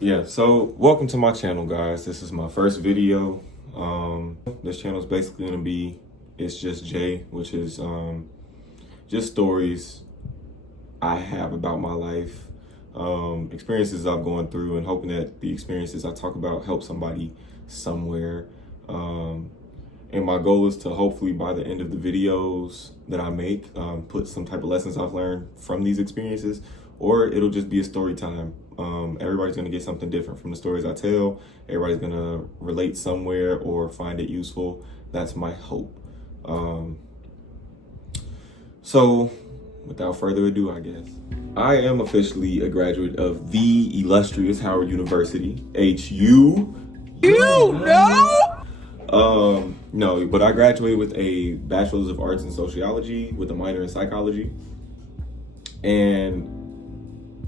Yeah, so welcome to my channel, guys. This is my first video. This channel is basically gonna be It's Just Jay, which is just stories I have about my life, experiences I've gone through, and hoping that the experiences I talk about help somebody somewhere. And my goal is to hopefully by the end of the videos that I make, put some type of lessons I've learned from these experiences, or it'll just be a story time. Everybody's gonna get something different from the stories I tell. Everybody's gonna relate somewhere or find it useful. That's my hope. So without further ado, I guess, I am officially a graduate of the illustrious Howard University, HU. No, but I graduated with a Bachelor's of Arts in Sociology with a minor in Psychology. And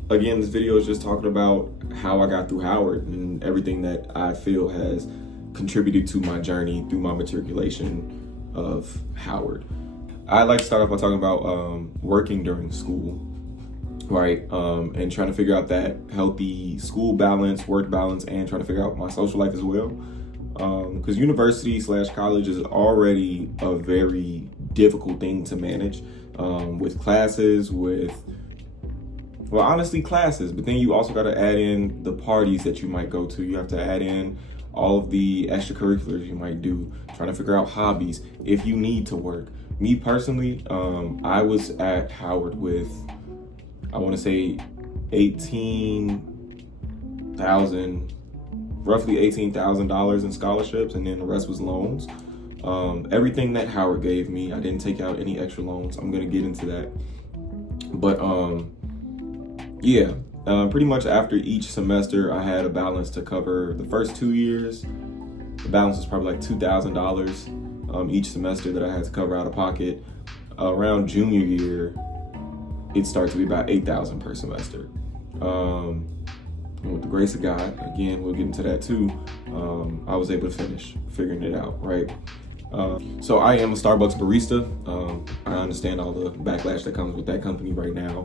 again, this video is just talking about how I got through Howard and everything that I feel has contributed to my journey through my matriculation of Howard. I'd like to start off by talking about working during school, right? And trying to figure out that healthy school balance, work balance, and trying to figure out my social life as well. Because university / college is already a very difficult thing to manage, with classes, well, honestly, classes, but then you also got to add in the parties that you might go to. You have to add in all of the extracurriculars you might do, trying to figure out hobbies if you need to work. Me personally, I was at Howard with, I want to say, roughly $18,000 in scholarships, and then the rest was loans. Everything that Howard gave me, I didn't take out any extra loans. I'm gonna get into that, but yeah, pretty much after each semester, I had a balance to cover the first 2 years. The balance was probably like $2,000 each semester that I had to cover out of pocket. Around junior year, it started to be about $8,000 per semester. And with the grace of God, again, we'll get into that too, I was able to finish figuring it out, right? So I am a Starbucks barista. I understand all the backlash that comes with that company right now.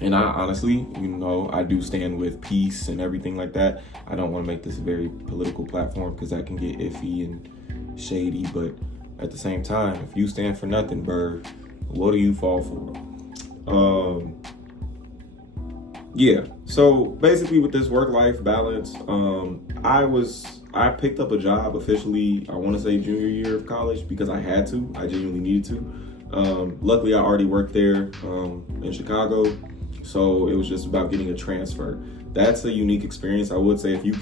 And I honestly, I do stand with peace and everything like that. I don't want to make this a very political platform because that can get iffy and shady. But at the same time, if you stand for nothing, Burr, what do you fall for? Yeah, so basically with this work-life balance, I picked up a job officially, I want to say junior year of college, because I had to. I genuinely needed to. Luckily, I already worked there in Chicago, so it was just about getting a transfer. That's a unique experience. I would say if you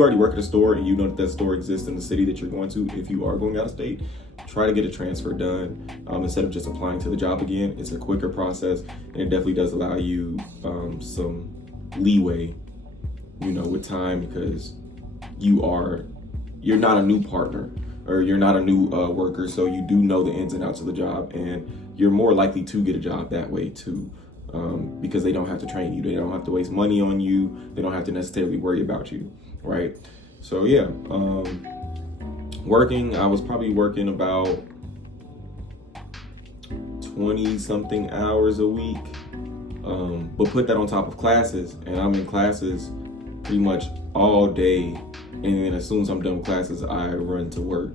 already work at a store and you know that store exists in the city that you're going to, if you are going out of state, try to get a transfer done instead of just applying to the job again. It's a quicker process, and it definitely does allow you some leeway, with time, because you're not a new partner or you're not a new worker, so you do know the ins and outs of the job, and you're more likely to get a job that way too, because they don't have to train you, they don't have to waste money on you, they don't have to necessarily worry about you, right? So yeah, I was probably working about 20 something hours a week, but put that on top of classes, and I'm in classes pretty much all day, and then as soon as I'm done with classes, I run to work.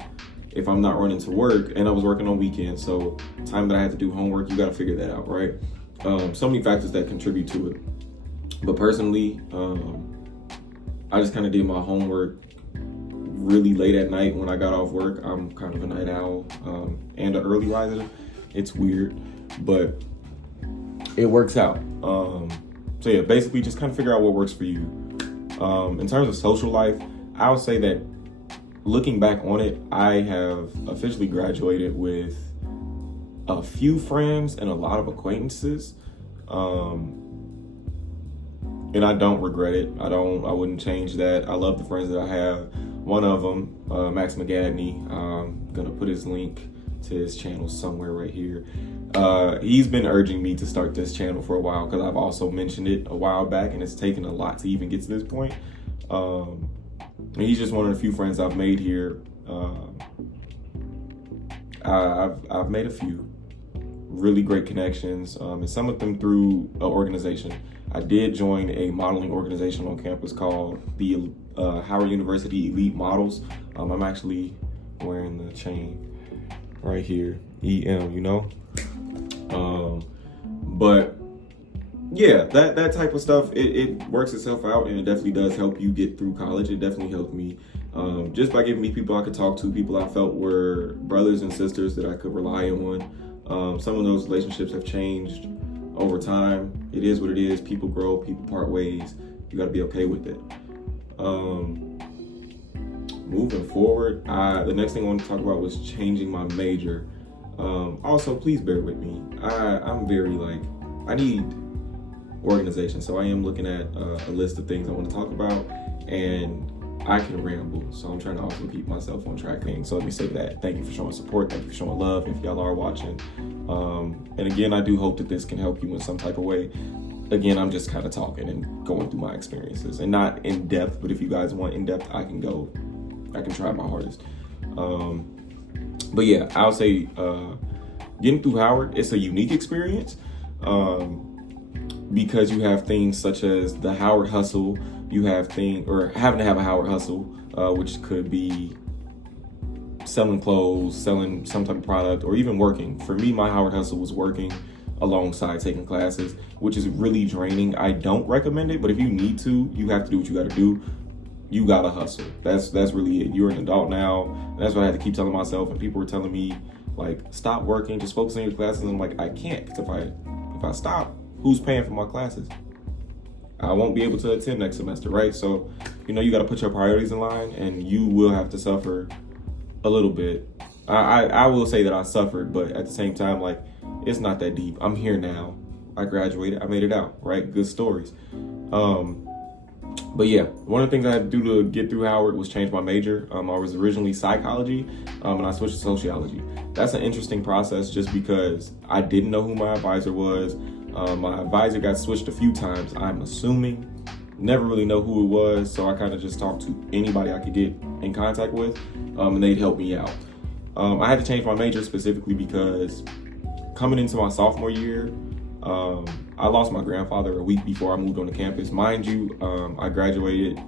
If I'm not running to work, and I was working on weekends, so time that I had to do homework, you got to figure that out, right? So many factors that contribute to it, but personally, I just kind of did my homework really late at night when I got off work. I'm kind of a night owl and an early riser. It's weird, but it works out. So yeah, basically just kind of figure out what works for you. In terms of social life, I would say that looking back on it, I have officially graduated with a few friends and a lot of acquaintances. And I don't regret it. I wouldn't change that. I love the friends that I have. One of them, Max McGadney, I'm gonna put his link to his channel somewhere right here. He's been urging me to start this channel for a while because I've also mentioned it a while back, and it's taken a lot to even get to this point. And he's just one of the few friends I've made here. I've made a few really great connections, and some of them through an organization I did join a modeling organization on campus called the Howard University Elite Models. I'm actually wearing the chain right here, EM, you know? But yeah, that type of stuff, it works itself out, and it definitely does help you get through college. It definitely helped me just by giving me people I could talk to, people I felt were brothers and sisters that I could rely on. Some of those relationships have changed over time. It is what it is. People grow, people part ways. You got to be okay with it. Moving forward, the next thing I want to talk about was changing my major. Also, please bear with me. I'm very I need organization. So I am looking at a list of things I want to talk about, and I can ramble. So I'm trying to also keep myself on track things. So let me say that. Thank you for showing support. Thank you for showing love if y'all are watching. And again, I do hope that this can help you in some type of way. Again, I'm just kind of talking and going through my experiences, and not in depth, but if you guys want in depth, I can try my hardest. But yeah, I'll say getting through Howard, it's a unique experience because you have things such as the Howard hustle. You have having to have a Howard hustle, which could be selling clothes, selling some type of product, or even working. For me, my Howard hustle was working alongside taking classes, which is really draining. I don't recommend it, but if you need to, you have to do what you got to do. You gotta hustle. That's really it. You're an adult now. And that's what I had to keep telling myself. And people were telling me, stop working, just focus on your classes. And I'm like, I can't, because if I stop, who's paying for my classes? I won't be able to attend next semester, right? So, you gotta put your priorities in line, and you will have to suffer a little bit. I will say that I suffered, but at the same time, it's not that deep. I'm here now. I graduated. I made it out, right? Good stories. But yeah, one of the things I had to do to get through Howard was change my major. I was originally psychology, and I switched to sociology. That's an interesting process just because I didn't know who my advisor was. My advisor got switched a few times, I'm assuming. Never really know who it was, so I kind of just talked to anybody I could get in contact with, and they'd help me out. I had to change my major specifically because coming into my sophomore year, I lost my grandfather a week before I moved on the campus. Mind you, I graduated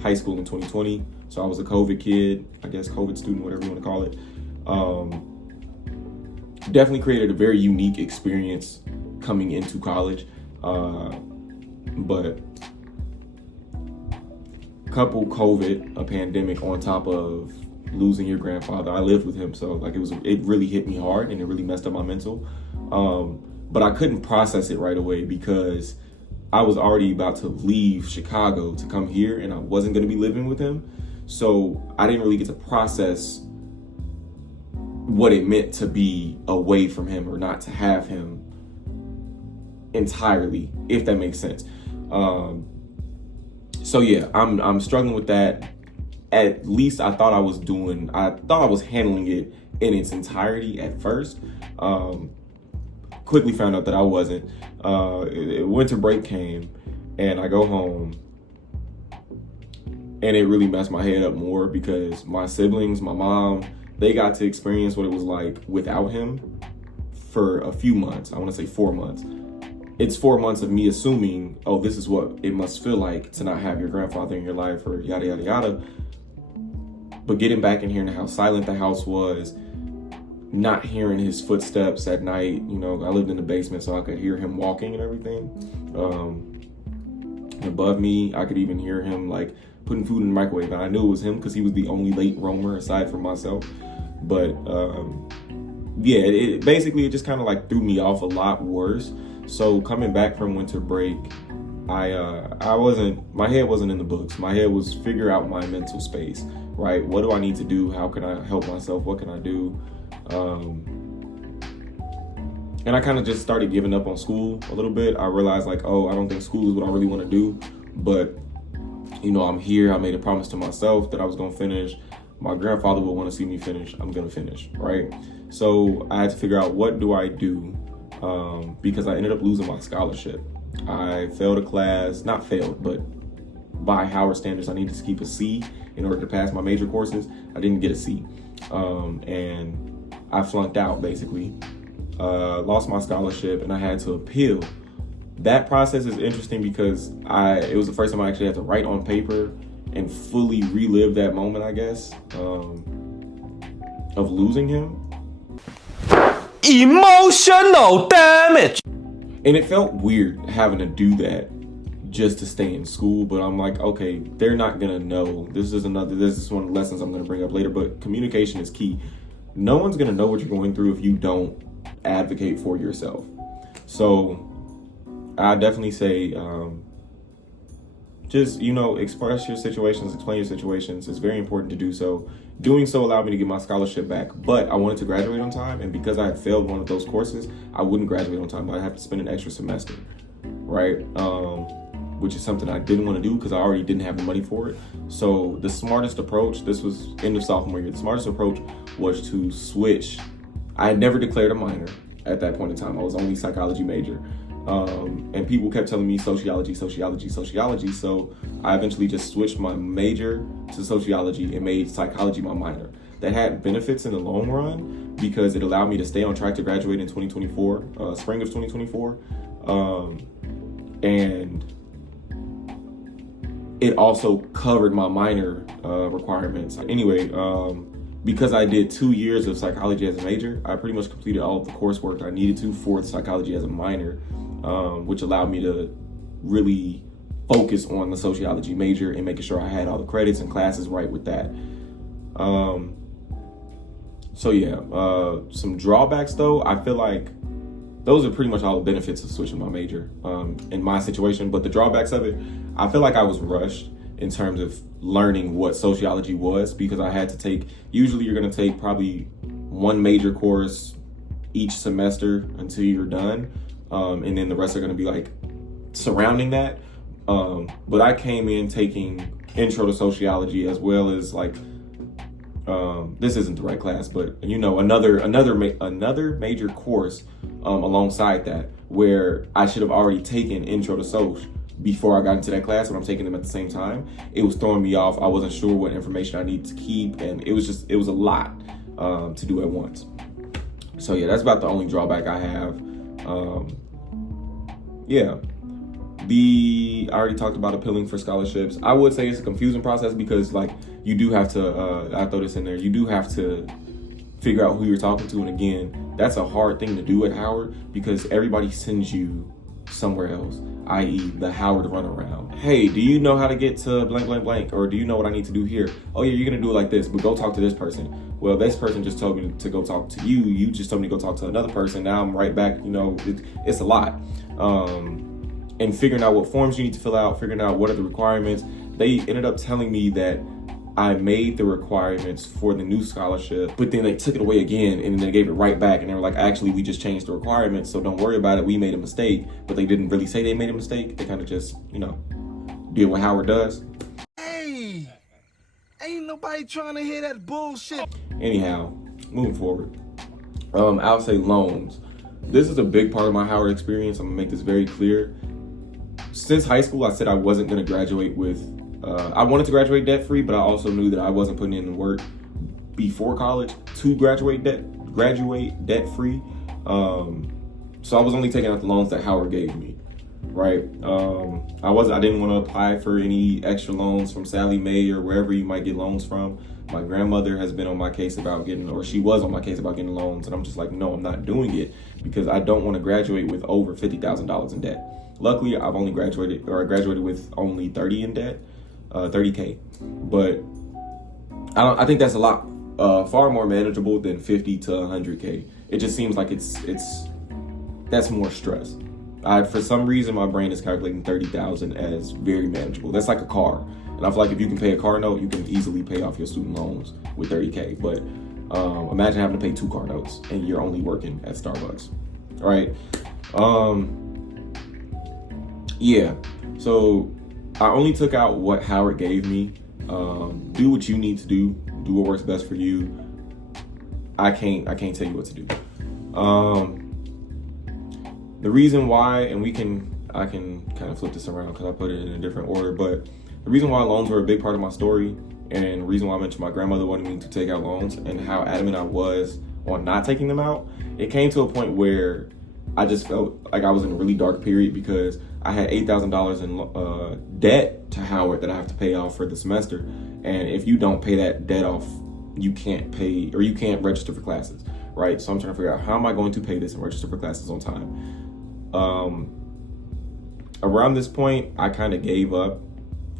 high school in 2020, so I was a COVID kid, I guess COVID student, whatever you want to call it. Definitely created a very unique experience coming into college, but couple COVID, a pandemic, on top of losing your grandfather. I lived with him, so it really hit me hard, and it really messed up my mental. But I couldn't process it right away because I was already about to leave Chicago to come here, and I wasn't going to be living with him. So I didn't really get to process what it meant to be away from him or not to have him entirely, if that makes sense. So yeah, I'm struggling with that. At least I thought I was handling it in its entirety at first. Quickly found out that I wasn't. Winter break came, and I go home, and it really messed my head up more because my siblings, my mom, they got to experience what it was like without him for a few months. I want to say 4 months. It's 4 months of me assuming, oh, this is what it must feel like to not have your grandfather in your life, or yada, yada, yada. But getting back and hearing how silent the house was, not hearing his footsteps at night, I lived in the basement, so I could hear him walking and everything. Above me, I could even hear him putting food in the microwave, and I knew it was him because he was the only late roamer aside from myself. But yeah, it just kind of threw me off a lot worse. So coming back from winter break, my head wasn't in the books. My head was figure out my mental space, right? What do I need to do? How can I help myself? What can I do? And I kind of just started giving up on school a little bit. I realized I don't think school is what I really want to do, but I'm here. I made a promise to myself that I was going to finish. My grandfather would want to see me finish. I'm going to finish, right? So I had to figure out, what do I do? Because I ended up losing my scholarship. I failed a class, not failed, but by Howard standards, I needed to keep a C in order to pass my major courses. I didn't get a C. And I flunked out, basically. Lost my scholarship, and I had to appeal that process is interesting because it was the first time I actually had to write on paper and fully relive that moment, I guess, of losing him. Emotional damage. And it felt weird having to do that just to stay in school, but I'm like, okay, they're not gonna know. This is one of the lessons I'm gonna bring up later, but communication is key. No one's gonna know what you're going through if you don't advocate for yourself. So I definitely say, just, express your situations, explain your situations. It's very important to do so. Doing so allowed me to get my scholarship back, but I wanted to graduate on time, and because I had failed one of those courses, I wouldn't graduate on time. I'd have to spend an extra semester, right? Which is something I didn't want to do because I already didn't have the money for it. So the smartest approach, this was end of sophomore year, the smartest approach was to switch. I had never declared a minor at that point in time. I was only psychology major. And people kept telling me sociology. So I eventually just switched my major to sociology and made psychology my minor. That had benefits in the long run because it allowed me to stay on track to graduate in 2024, spring of 2024. And it also covered my minor requirements. Anyway, because I did 2 years of psychology as a major, I pretty much completed all of the coursework I needed to for psychology as a minor, which allowed me to really focus on the sociology major and making sure I had all the credits and classes right with that. Some drawbacks though, I feel like those are pretty much all the benefits of switching my major in my situation. But the drawbacks of it, I feel like I was rushed in terms of learning what sociology was because I had to take, usually you're going to take probably one major course each semester until you're done. And then the rest are going to be like surrounding that. But I came in taking intro to sociology as well as like, this isn't the right class, but another major course alongside that where I should have already taken intro to soc before I got into that class, but I'm taking them at the same time. It was throwing me off. I wasn't sure what information I needed to keep, and it was a lot to do at once. So yeah, that's about the only drawback I have. I already talked about appealing for scholarships. I would say it's a confusing process because like you do have to, I throw this in there, you do have to figure out who you're talking to. And again, that's a hard thing to do at Howard because everybody sends you somewhere else, i.e. the Howard runaround. Hey, do you know how to get to blank, blank, blank? Or do you know what I need to do here? Oh yeah, you're gonna do it like this, but go talk to this person. Well, this person just told me to go talk to you. You just told me to go talk to another person. Now I'm right back, it's a lot. And figuring out what forms you need to fill out, figuring out what are the requirements. They ended up telling me that I made the requirements for the new scholarship, but then they took it away again and then they gave it right back. And they were like, actually, we just changed the requirements, so don't worry about it. We made a mistake, but they didn't really say they made a mistake. They kind of just, did what Howard does. Hey, ain't nobody trying to hear that bullshit. Anyhow, moving forward, I'll say loans. This is a big part of my Howard experience. I'm gonna make this very clear. Since high school, I said I wasn't gonna graduate with I wanted to graduate debt-free, but I also knew that I wasn't putting in the work before college to graduate debt-free. So I was only taking out the loans that Howard gave me, right? I didn't want to apply for any extra loans from Sallie Mae or wherever you might get loans from. My grandmother has been on my case about she was on my case about getting loans, and I'm just like, no, I'm not doing it because I don't want to graduate with over $50,000 in debt. Luckily, I graduated with only 30 in debt. 30K, but I think that's a lot, far more manageable than 50 to 100K. It just seems like that's more stress. For some reason, my brain is calculating 30,000 as very manageable. That's like a car, and I feel like if you can pay a car note, you can easily pay off your student loans with 30K. But imagine having to pay 2 car notes and you're only working at Starbucks, right? So I only took out what Howard gave me. Do what you need to do. Do what works best for you. I can't tell you what to do. The reason why, and I can kind of flip this around because I put it in a different order, but the reason why loans were a big part of my story and the reason why I mentioned my grandmother wanted me to take out loans and how adamant I was on not taking them out, it came to a point where I just felt like I was in a really dark period because I had $8,000 in debt to Howard that I have to pay off for the semester. And if you don't pay that debt off, you can't pay, or you can't register for classes, right? So I'm trying to figure out, how am I going to pay this and register for classes on time? Around this point, I kind of gave up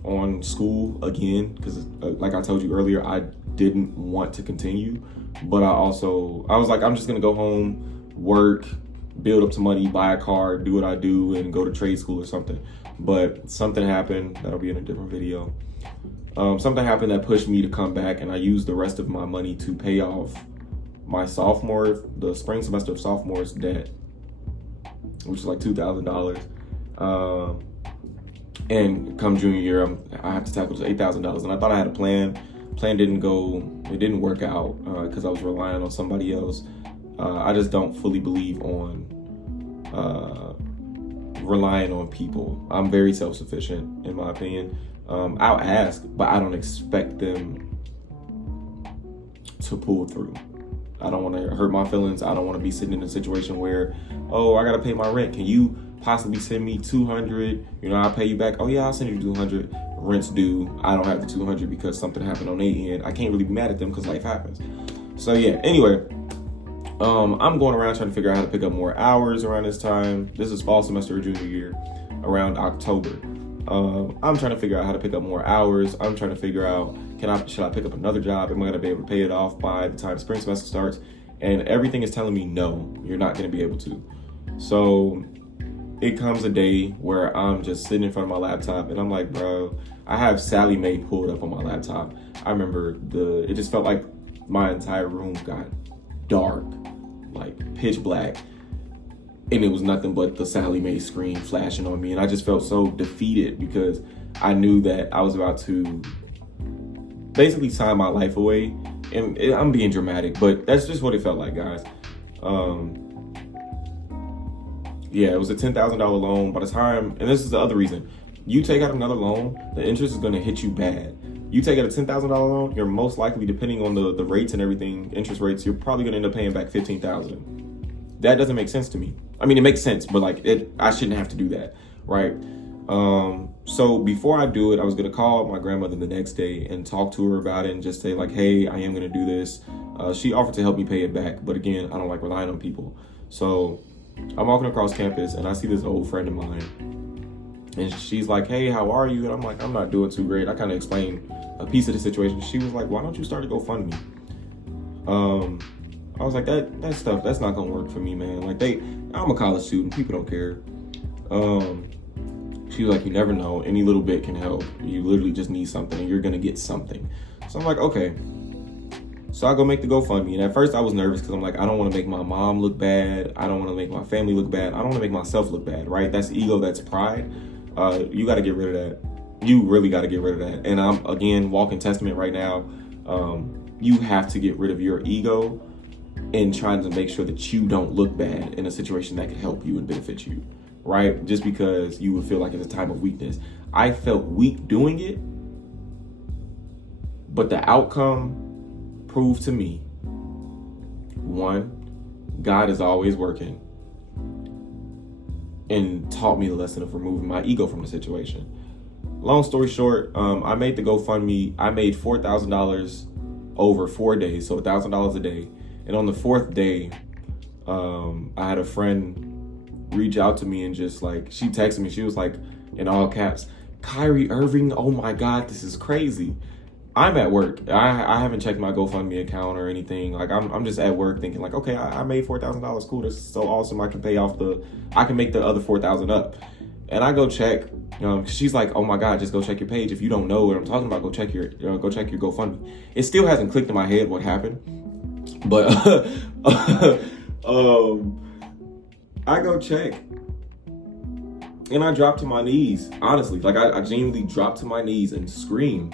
on school again because, like I told you earlier, I didn't want to continue. But I was like, I'm just gonna go home, work, build up some money, buy a car, do what I do, and go to trade school or something. But something happened, that'll be in a different video. Something happened that pushed me to come back, and I used the rest of my money to pay off my the spring semester of sophomore's debt, which is like $2,000. And come junior year, I have to tackle this $8,000, and I thought I had a plan. Plan didn't work out because I was relying on somebody else. I just don't fully believe on relying on people. I'm very self-sufficient, in my opinion. I'll ask, but I don't expect them to pull through. I don't want to hurt my feelings. I don't want to be sitting in a situation where, oh, I got to pay my rent. Can you possibly send me $200? You know, I'll pay you back. Oh yeah, I'll send you $200. Rent's due. I don't have the $200 because something happened on their end. I can't really be mad at them because life happens. So yeah, anyway, I'm going around trying to figure out how to pick up more hours around this time. This is fall semester of junior year, around October. I'm trying to figure out how to pick up more hours. I'm trying to figure out, should I pick up another job? Am I gonna be able to pay it off by the time spring semester starts? And everything is telling me, no, you're not gonna be able to. So it comes a day where I'm just sitting in front of my laptop and I'm like, bro, I have Sally Mae pulled up on my laptop. I remember it just felt like my entire room got dark, like pitch black. And it was nothing but the Sally Mae screen flashing on me. And I just felt so defeated because I knew that I was about to basically sign my life away. And I'm being dramatic, but that's just what it felt like, guys. Yeah, it was a $10,000 loan. By the time, and this is the other reason, you take out another loan, the interest is gonna hit you bad. You take out a $10,000 loan, you're most likely, depending on the rates and everything, interest rates, you're probably gonna end up paying back $15,000. That doesn't make sense to me. I mean, it makes sense, but like I shouldn't have to do that, right? So before I do it, I was gonna call my grandmother the next day and talk to her about it and just say like, hey, I am gonna do this. She offered to help me pay it back, but again, I don't like relying on people. So I'm walking across campus and I see this old friend of mine, and she's like, hey, how are you? And I'm like, I'm not doing too great. I kind of explained a piece of the situation. She was like, why don't you start a GoFundMe? I was like, that stuff, that's not gonna work for me, man. Like I'm a college student, people don't care. She was like, you never know, any little bit can help. You literally just need something and you're gonna get something. So I'm like, okay. So I go make the GoFundMe. And at first I was nervous because I'm like, I don't wanna make my mom look bad. I don't wanna make my family look bad. I don't wanna make myself look bad, right? That's ego, that's pride. You gotta get rid of that. You really gotta get rid of that. And I'm, again, walking testament right now. You have to get rid of your ego and trying to make sure that you don't look bad in a situation that could help you and benefit you, right? Just because you would feel like it's a time of weakness. I felt weak doing it, but the outcome proved to me, one, God is always working, and taught me the lesson of removing my ego from the situation. Long story short, I made the GoFundMe. I made $4,000 over 4 days, so $1,000 a day. And on the fourth day, I had a friend reach out to me and just like, she texted me, she was like, in all caps, Kyrie Irving, oh my God, this is crazy. I'm at work. I haven't checked my GoFundMe account or anything. Like I'm just at work thinking like, okay, I made $4,000. Cool, that's so awesome. I can pay off I can make the other 4,000 up. And I go check. She's like, oh my God, just go check your page. If you don't know what I'm talking about, go check your GoFundMe. It still hasn't clicked in my head what happened. But I go check and I drop to my knees. Honestly, like I genuinely dropped to my knees and scream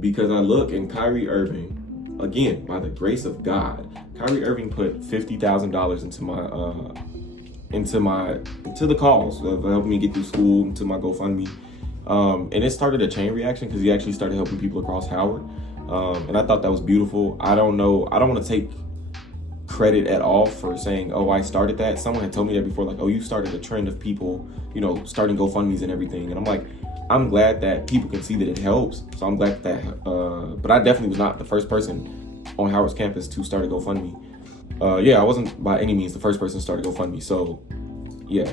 because I look, and Kyrie Irving, again, by the grace of God, Kyrie Irving put $50,000 into the cause of helping me get through school, into my GoFundMe. And it started a chain reaction because he actually started helping people across Howard. And I thought that was beautiful. I don't want to take credit at all for saying, oh, I started that. Someone had told me that before, like, oh, you started a trend of people, you know, starting GoFundMes and everything. And I'm like, I'm glad that people can see that it helps. So I'm glad that, but I definitely was not the first person on Howard's campus to start a GoFundMe. Yeah, I wasn't by any means the first person to start a GoFundMe. So yeah,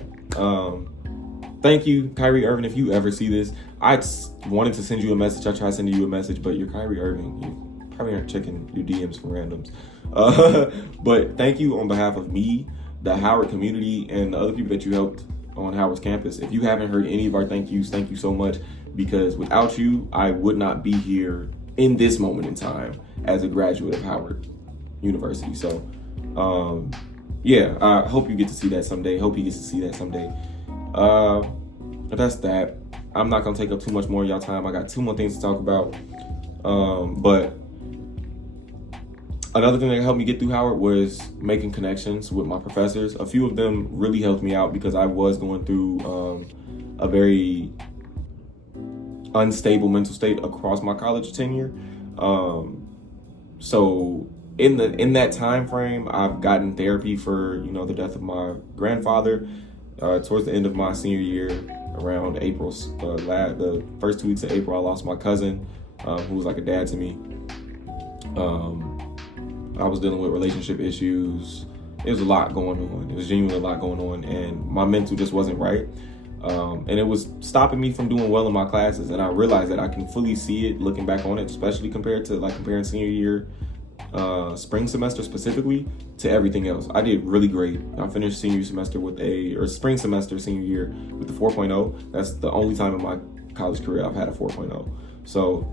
thank you, Kyrie Irving. If you ever see this, I wanted to send you a message. I tried sending you a message, but you're Kyrie Irving. You probably aren't checking your DMs from randoms. But thank you on behalf of me, the Howard community, and the other people that you helped on Howard's campus. If you haven't heard any of our thank yous, thank you so much, because without you, I would not be here in this moment in time as a graduate of Howard University. So, yeah, I hope you get to see that someday. Hope you get to see that someday. But that's that. I'm not gonna take up too much more of y'all time. I got 2 more things to talk about. But another thing that helped me get through Howard was making connections with my professors. A few of them really helped me out because I was going through a very unstable mental state across my college tenure. So in that time frame, I've gotten therapy for, you know, the death of my grandfather. Towards the end of my senior year, around April, the first 2 weeks of April, I lost my cousin, who was like a dad to me. I was dealing with relationship issues. It was a lot going on. It was genuinely a lot going on, and my mental just wasn't right. And it was stopping me from doing well in my classes. And I realized that I can fully see it looking back on it, especially comparing senior year, spring semester specifically to everything else. I did really great. I finished spring semester senior year with the 4.0. That's the only time in my college career I've had a 4.0. So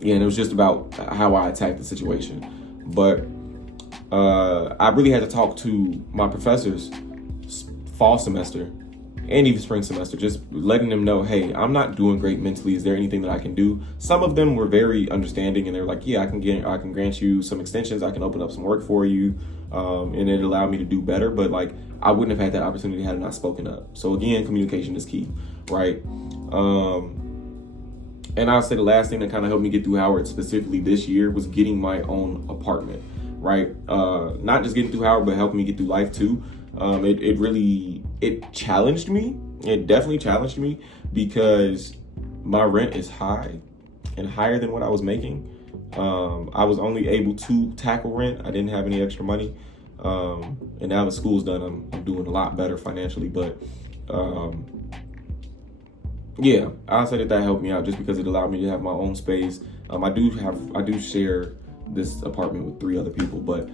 yeah, and it was just about how I attacked the situation. But I really had to talk to my professors fall semester and even spring semester, just letting them know, hey, I'm not doing great mentally. Is there anything that I can do? Some of them were very understanding, and they're like, yeah, I can grant you some extensions. I can open up some work for you. And it allowed me to do better. But like, I wouldn't have had that opportunity had I not spoken up. So again, communication is key, right? And I'll say the last thing that kind of helped me get through Howard specifically this year was getting my own apartment, right? Not just getting through Howard, but helping me get through life too. It challenged me. It definitely challenged me because my rent is high and higher than what I was making. I was only able to tackle rent. I didn't have any extra money. And now the school's done, I'm doing a lot better financially, but, yeah, I'll say that helped me out just because it allowed me to have my own space. I do share this apartment with 3 other people, but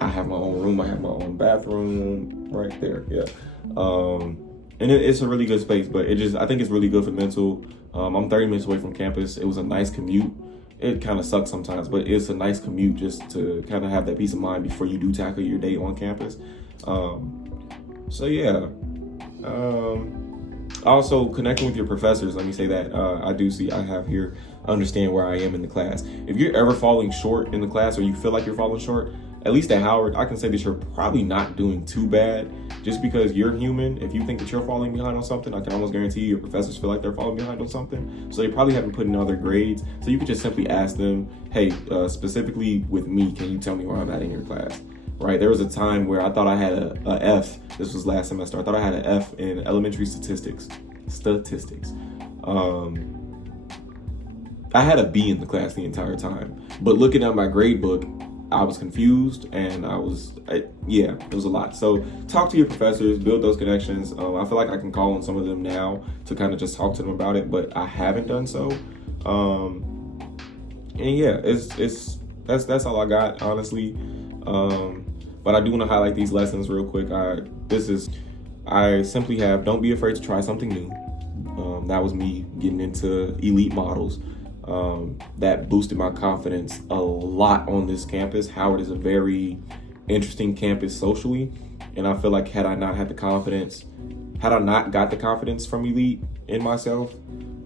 I have my own room. I have my own bathroom right there. Yeah. And it's a really good space, but I think it's really good for mental. I'm 30 minutes away from campus. It was a nice commute. It kind of sucks sometimes, but it's a nice commute just to kind of have that peace of mind before you do tackle your day on campus. So yeah. Also, connecting with your professors, let me say that I have here, understand where I am in the class. If you're ever falling short in the class or you feel like you're falling short, at least at Howard, I can say that you're probably not doing too bad just because you're human. If you think that you're falling behind on something, I can almost guarantee you your professors feel like they're falling behind on something. So they probably haven't put in other grades. So you could just simply ask them, hey, specifically with me, can you tell me where I'm at in your class? Right, there was a time where I thought I had a F. This was last semester. I thought I had an F in elementary statistics. I had a B in the class the entire time. But looking at my grade book, I was confused, and it was a lot. So talk to your professors, build those connections. I feel like I can call on some of them now to kind of just talk to them about it, but I haven't done so. And yeah, that's all I got, honestly. But I do want to highlight these lessons real quick. I simply have, don't be afraid to try something new. That was me getting into elite models. That boosted my confidence a lot on this campus. Howard is a very interesting campus socially. And I feel like had I not got the confidence from elite in myself,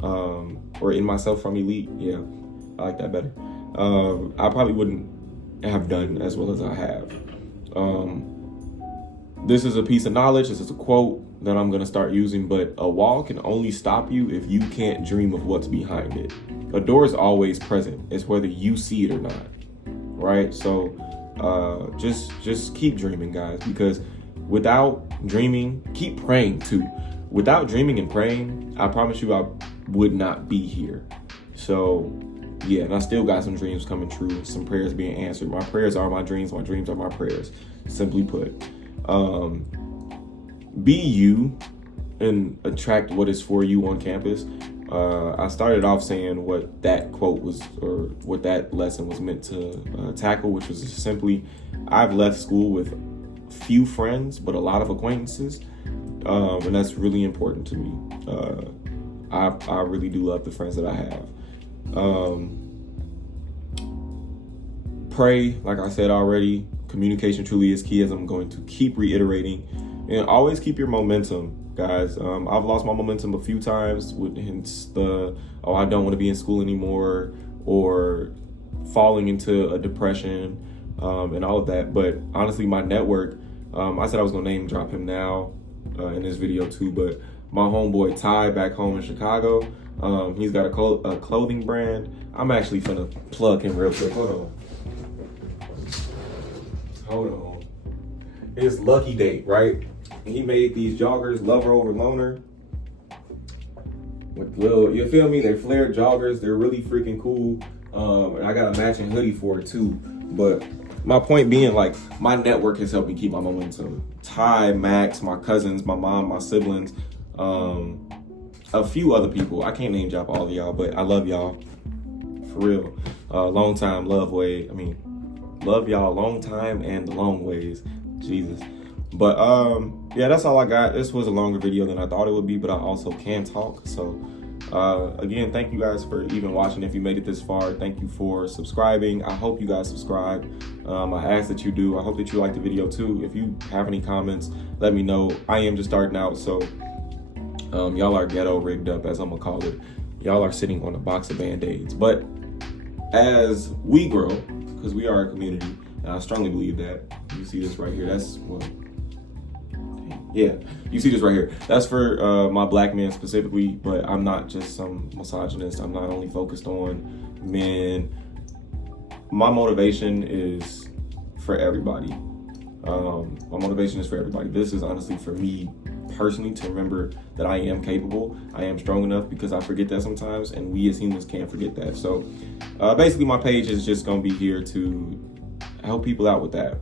or in myself from elite, yeah, I like that better. I probably wouldn't have done as well as I have. This is a piece of knowledge. This is a quote that I'm going to start using, but a wall can only stop you if you can't dream of what's behind it. A door is always present. It's whether you see it or not, right? So just keep dreaming, guys, because without dreaming, keep praying too. Without dreaming and praying, I promise you I would not be here. So yeah, and I still got some dreams coming true, some prayers being answered. My prayers are my dreams are my prayers, simply put. Be you and attract what is for you on campus. I started off saying what that quote was, or what that lesson was meant to tackle, which was simply, I've left school with few friends, but a lot of acquaintances. And that's really important to me. I really do love the friends that I have. Pray, like I said already, communication truly is key, as I'm going to keep reiterating. And always keep your momentum, guys. I've lost my momentum a few times with hence the, oh, I don't want to be in school anymore, or falling into a depression, and all of that. But honestly, my network, I said I was going to name drop him now in this video too, but my homeboy Ty back home in Chicago, he's got a clothing brand. I'm actually finna plug him real quick. Hold on. It's Lucky Date, right? And he made these joggers, Lover Over Loner, with little, you feel me? They're flared joggers. They're really freaking cool. And I got a matching hoodie for it too. But my point being, like, my network has helped me keep my momentum. Ty, Max, my cousins, my mom, my siblings, a few other people. I can't name drop all of y'all, but I love y'all for real. Long time, love way. I mean, love y'all long time and the long ways. Jesus. But yeah, that's all I got. This was a longer video than I thought it would be, but I also can talk. So again, thank you guys for even watching. If you made it this far, thank you for subscribing. I hope you guys subscribe. I ask that you do. I hope that you like the video too. If you have any comments, let me know. I am just starting out, so y'all are ghetto rigged up, as I'm gonna call it. Y'all are sitting on a box of Band-Aids. But as we grow, because we are a community, and I strongly believe that. You see this right here, that's what, yeah, you see this right here. That's for my black men specifically, but I'm not just some misogynist. I'm not only focused on men. My motivation is for everybody. My motivation is for everybody. This is honestly for me personally, to remember that I am capable. I am strong enough, because I forget that sometimes, and we as humans can't forget that. So basically my page is just gonna be here to help people out with that.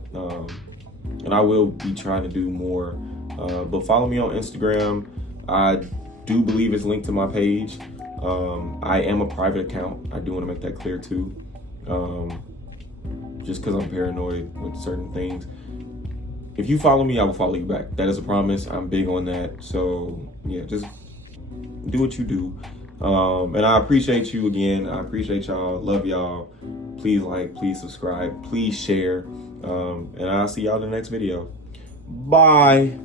And I will be trying to do more. But follow me on Instagram. I do believe it's linked to my page. I am a private account. I do want to make that clear too. Just because I'm paranoid with certain things. If you follow me, I will follow you back. That is a promise. I'm big on that. So yeah, just do what you do. And I appreciate you again. I appreciate y'all. Love y'all. Please like, please subscribe, please share. And I'll see y'all in the next video. Bye.